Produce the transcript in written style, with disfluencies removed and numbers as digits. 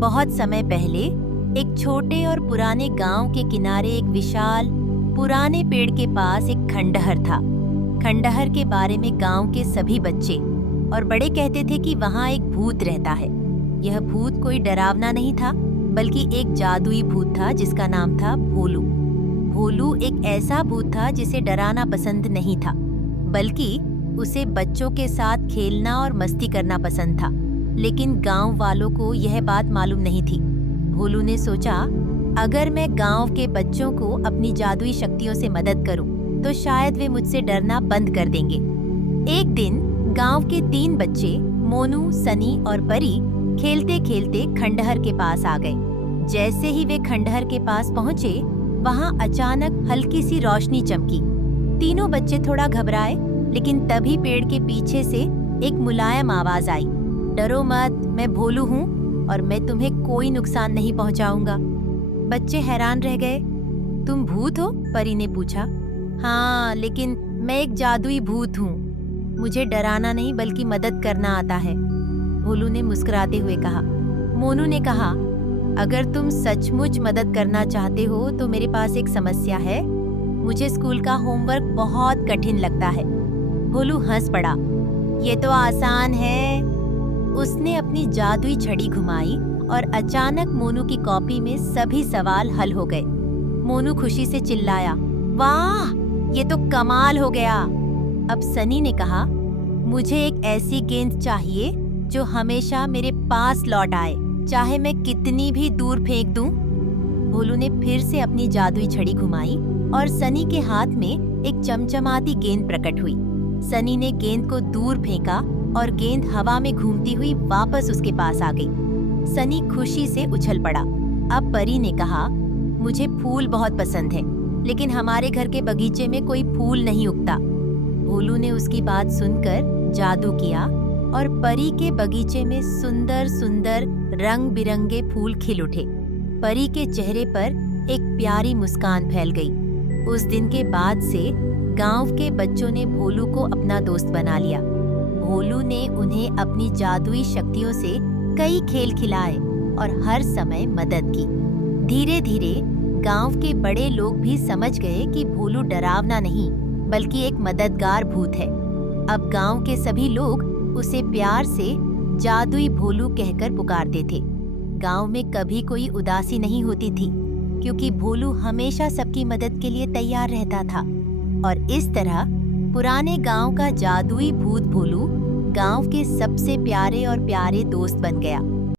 बहुत समय पहले एक छोटे और पुराने गांव के किनारे एक विशाल पुराने पेड़ के पास एक खंडहर था। खंडहर के बारे में गांव के सभी बच्चे और बड़े कहते थे कि वहां एक भूत रहता है। यह भूत कोई डरावना नहीं था, बल्कि एक जादुई भूत था जिसका नाम था भोलू। भोलू एक ऐसा भूत था जिसे डराना पसंद नहीं था, बल्कि उसे बच्चों के साथ खेलना और मस्ती करना पसंद था। लेकिन गांव वालों को यह बात मालूम नहीं थी। भोलू ने सोचा, अगर मैं गांव के बच्चों को अपनी जादुई शक्तियों से मदद करूं, तो शायद वे मुझसे डरना बंद कर देंगे। एक दिन गांव के 3 बच्चे मोनू, सनी और परी खेलते खेलते खंडहर के पास आ गए। जैसे ही वे खंडहर के पास पहुंचे, वहां अचानक हल्की सी रोशनी चमकी। तीनों बच्चे थोड़ा घबराए, लेकिन तभी पेड़ के पीछे से एक मुलायम आवाज आई, डरो मत, मैं भोलू हूँ और मैं तुम्हें कोई नुकसान नहीं पहुंचाऊंगा। बच्चे हैरान रह गए। तुम भूत हो? परी ने पूछा। हाँ, लेकिन मैं एक जादुई भूत हूँ। मुझे डराना नहीं बल्कि मदद करना आता है, भोलू ने मुस्कुराते हुए कहा। मोनू ने कहा, अगर तुम सचमुच मदद करना चाहते हो तो मेरे पास एक समस्या है। मुझे स्कूल का होमवर्क बहुत कठिन लगता है। भोलू हंस पड़ा। ये तो आसान है। उसने अपनी जादुई छड़ी घुमाई और अचानक मोनू की कॉपी में सभी सवाल हल हो गए। मोनू खुशी से चिल्लाया, वाह, ये तो कमाल हो गया। अब सनी ने कहा, मुझे एक ऐसी गेंद चाहिए जो हमेशा मेरे पास लौट आए, चाहे मैं कितनी भी दूर फेंक दूं। भोलू ने फिर से अपनी जादुई छड़ी घुमाई और सनी के हाथ में एक चमचमाती गेंद प्रकट हुई। सनी ने गेंद को दूर फेंका और गेंद हवा में घूमती हुई वापस उसके पास आ गई। सनी खुशी से उछल पड़ा। अब परी ने कहा, मुझे फूल बहुत पसंद है, लेकिन हमारे घर के बगीचे में कोई फूल नहीं उगता। भोलू ने उसकी बात सुनकर जादू किया और परी के बगीचे में सुंदर सुंदर रंग बिरंगे फूल खिल उठे। परी के चेहरे पर एक प्यारी मुस्कान फैल गई। उस दिन के बाद से गांव के बच्चों ने भोलू को अपना दोस्त बना लिया। भोलू ने उन्हें अपनी जादुई शक्तियों से कई खेल खिलाए और हर समय मदद की। धीरे धीरे गांव के बड़े लोग भी समझ गए कि भोलू डरावना नहीं, बल्कि एक मददगार भूत है। अब गांव के सभी लोग उसे प्यार से जादुई भोलू कहकर पुकारते थे। गांव में कभी कोई उदासी नहीं होती थी, क्योंकि भोलू हमेशा सबकी मदद के लिए तैयार रहता था। और इस तरह पुराने गांव का जादुई भूत भोलू गांव के सबसे प्यारे और प्यारे दोस्त बन गया।